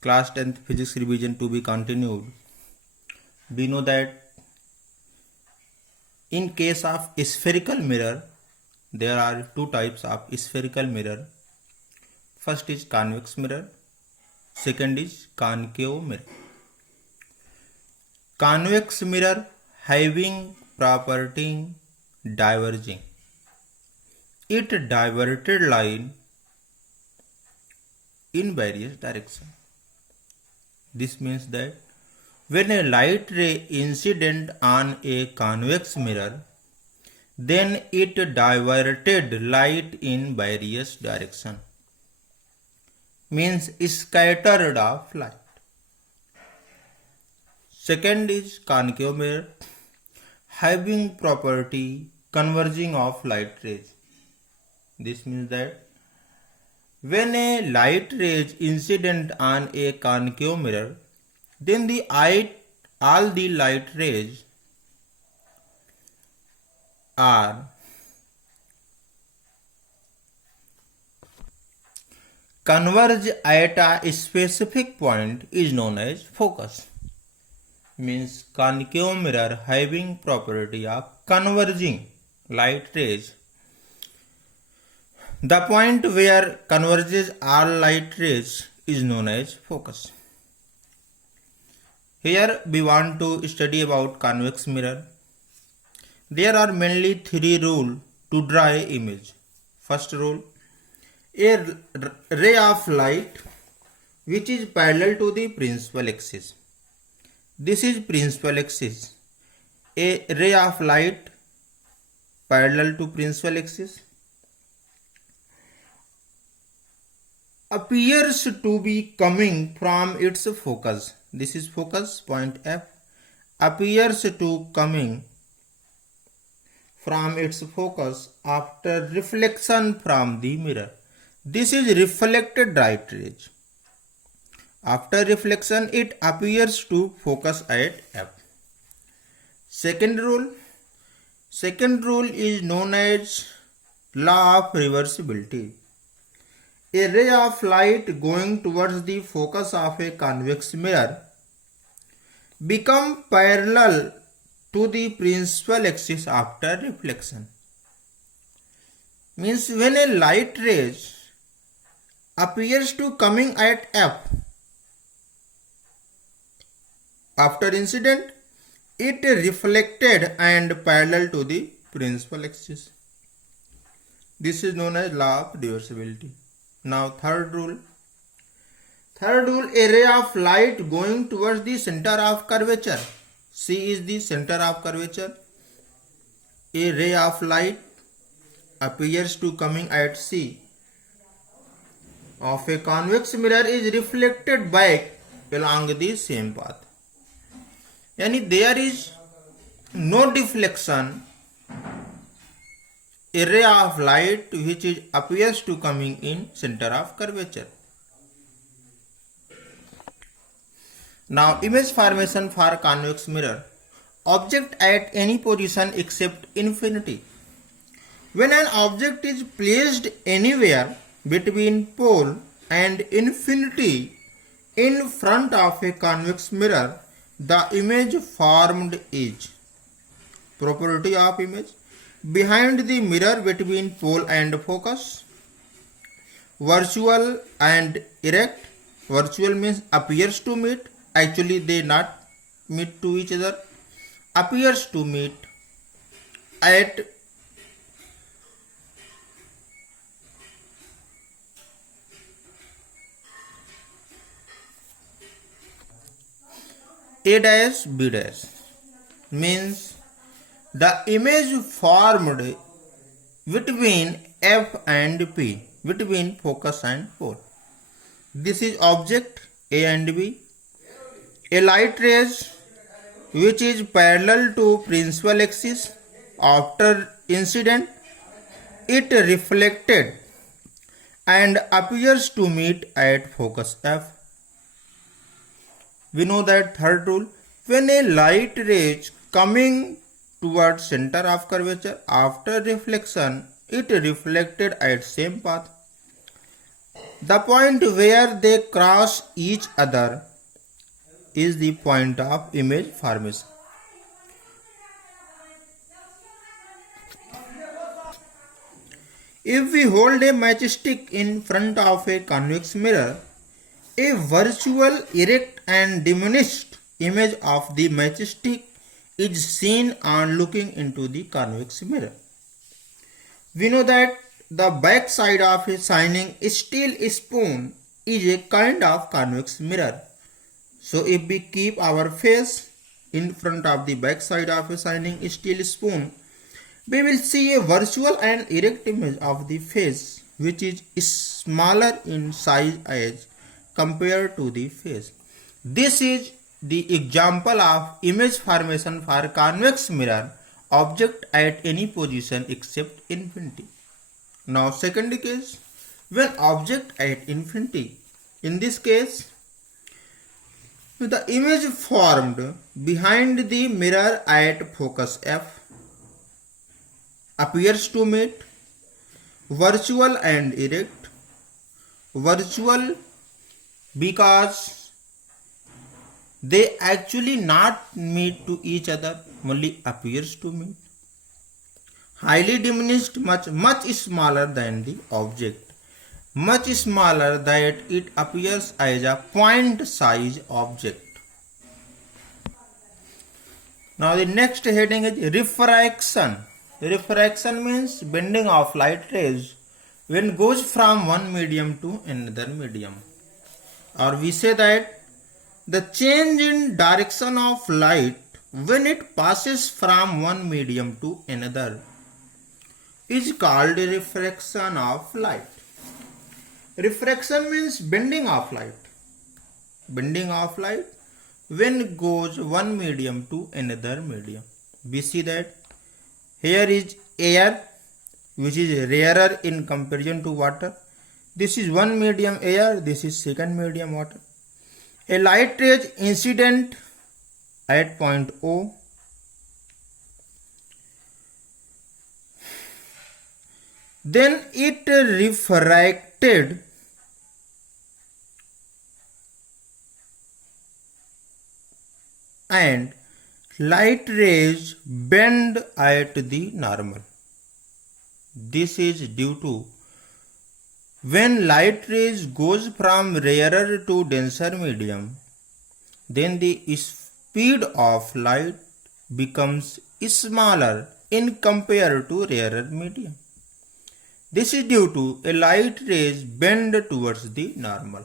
Class 10th physics revision to be continued. We know that in case of spherical mirror, there are two types of spherical mirror. First is convex mirror, second is concave mirror. Convex mirror having property diverging. It diverted line in various directions. This means that when a light ray incident on a convex mirror, then it diverted light in various directions. Means scattered of light. Second is concave mirror having property converging of light rays. This means that when a light ray is incident on a concave mirror, then all the light rays are converge at a specific point is known as focus. Means concave mirror having property of converging light rays. The point where converges all light rays is known as focus. Here we want to study about convex mirror. There are mainly three rules to draw an image. First rule, a ray of light which is parallel to the principal axis. This is principal axis. A ray of light parallel to principal axis appears to be coming from its focus. This is focus point F. Appears to coming from its focus after reflection from the mirror. This is reflected light rays. After reflection, it appears to focus at F. Second rule is known as law of reversibility. A ray of light going towards the focus of a convex mirror become parallel to the principal axis after reflection. Means when a light ray appears to coming at F, after incident, it reflected and parallel to the principal axis. This is known as law of reversibility. Now third rule, a ray of light going towards the center of curvature. C is the center of curvature. A ray of light appears to coming at C of a convex mirror is reflected back along the same path. Yani there is no deflection. A ray of light which appears to coming in center of curvature. Now image formation for convex mirror. Object at any position except infinity. When an object is placed anywhere between pole and infinity in front of a convex mirror, the image formed is. Property of image. Behind the mirror between pole and focus. Virtual and erect. Virtual means appears to meet. Actually they not meet to each other. Appears to meet at A dash B dash. Means the image formed between F and P, between focus and pole. This is object A and B. A light rays which is parallel to principal axis after incident, it reflected and appears to meet at focus F. We know that third rule, when a light ray coming towards center of curvature after reflection, it reflected at same path. The point where they cross each other is the point of image formation. If we hold a matchstick in front of a convex mirror, a virtual erect and diminished image of the matchstick is seen on looking into the convex mirror. We know that the back side of a shining steel spoon is a kind of convex mirror. So if we keep our face in front of the back side of a shining steel spoon, we will see a virtual and erect image of the face which is smaller in size as compared to the face. This is the example of image formation for convex mirror object at any position except infinity. Now second case, when object at infinity, in this case the image formed behind the mirror at focus F appears to meet virtual and erect. Virtual because they actually not meet to each other, only appears to meet. Highly diminished, much smaller than the object, much smaller that it appears as a point size object. Now the next heading is refraction. Refraction means bending of light rays when goes from one medium to another medium. Or we say that the change in direction of light when it passes from one medium to another is called refraction of light. Refraction means bending of light. Bending of light when it goes one medium to another medium. We see that here is air which is rarer in comparison to water. This is one medium air, this is second medium water. A light ray incident at point O. Then it refracted and light rays bend at the normal. This is due to when light rays goes from rarer to denser medium, then the speed of light becomes smaller in compared to rarer medium. This is due to a light rays bend towards the normal.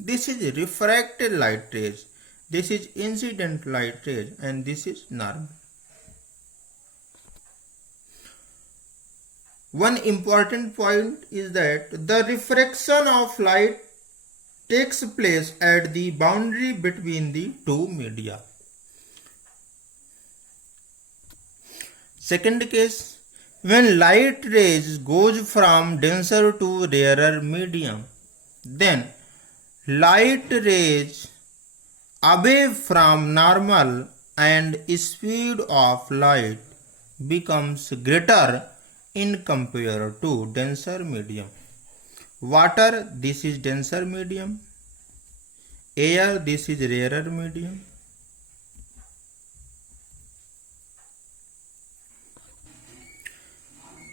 This is refracted light rays. This is incident light rays and this is normal. One important point is that the refraction of light takes place at the boundary between the two media. Second case, when light rays goes from denser to rarer medium, then light rays away from normal and speed of light becomes greater in compared to denser medium. Water, this is denser medium. Air, this is rarer medium.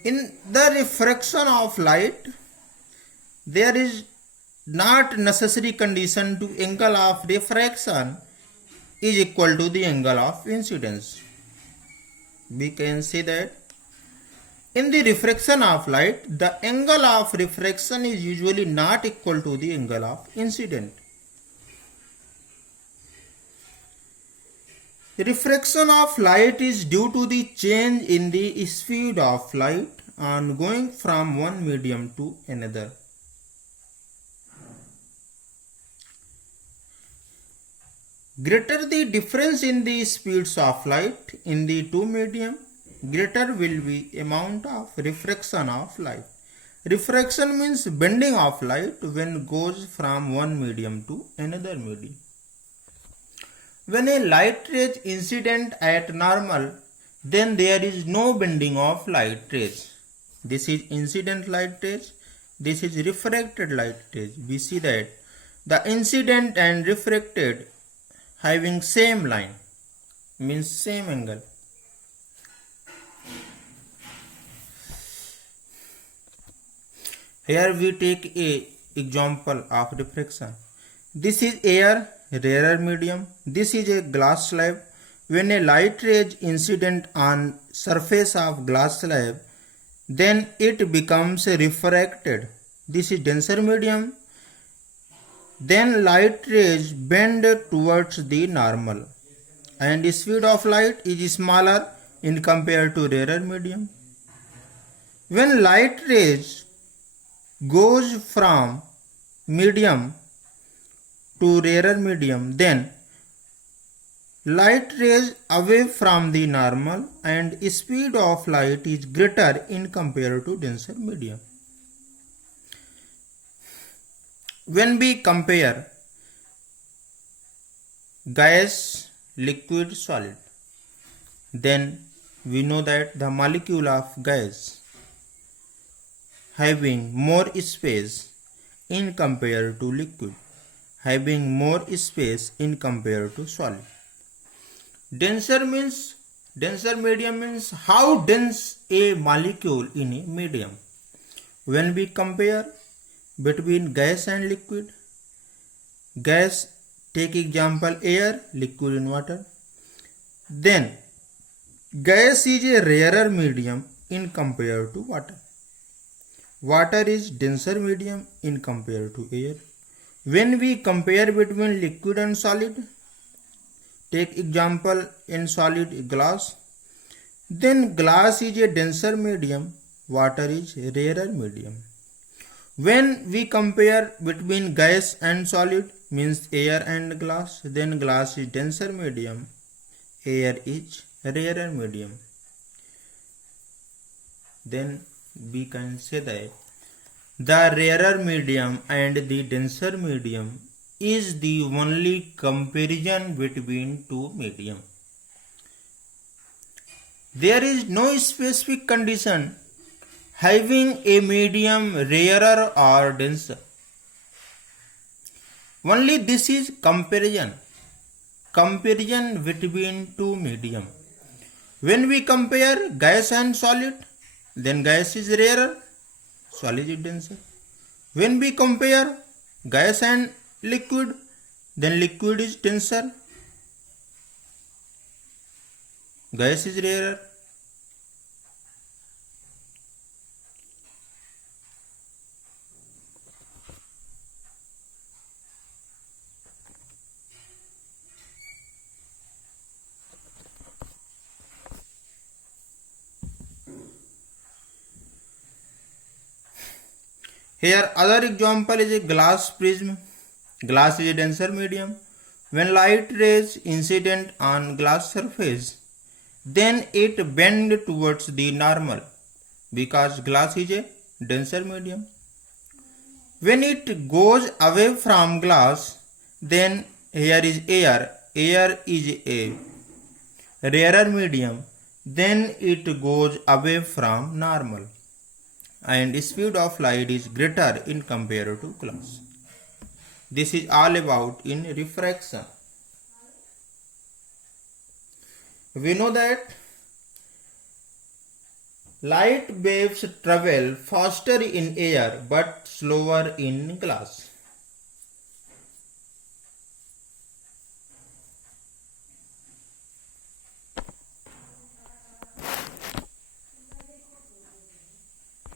In the refraction of light, there is not necessary condition to angle of refraction is equal to the angle of incidence. We can say that in the refraction of light, the angle of refraction is usually not equal to the angle of incident. Refraction of light is due to the change in the speed of light on going from one medium to another. Greater the difference in the speeds of light in the two medium, greater will be amount of refraction of light. Refraction means bending of light when goes from one medium to another medium. When a light ray incident at normal, then there is no bending of light rays. This is incident light rays this is refracted light rays. We see that the incident and refracted having same line, means same angle. Here we take a example of diffraction. This is air, rarer medium. This is a glass slab. When a light ray is incident on surface of glass slab, then it becomes refracted. This is denser medium. Then light rays bend towards the normal, and speed of light is smaller in compared to rarer medium. When light rays goes from medium to rarer medium, then light rays away from the normal and speed of light is greater in compared to denser medium. When we compare gas, liquid, solid, then we know that the molecule of gas having more space in compared to liquid, having more space in compared to solid. Denser medium means how dense a molecule in a medium. When we compare between gas and liquid, gas, take example air, liquid in water, then gas is a rarer medium in compared to water. Water is denser medium in compared to air. When we compare between liquid and solid, take example in solid glass, then glass is a denser medium, water is a rarer medium. When we compare between gas and solid, means air and glass, then glass is denser medium, air is rarer medium. Then we can say that the rarer medium and the denser medium is the only comparison between two medium. There is no specific condition having a medium rarer or denser. Only this is comparison between two medium. When we compare gas and solid, then gas is rarer, solid is denser. When we compare gas and liquid, then liquid is denser, gas is rarer. Here other example is a glass prism. Glass is a denser medium. When light rays incident on glass surface, then it bend towards the normal because glass is a denser medium. When it goes away from glass, then here is air. Air is a rarer medium. Then it goes away from normal, and speed of light is greater in compared to glass. This is all about in refraction. We know that light waves travel faster in air but slower in glass.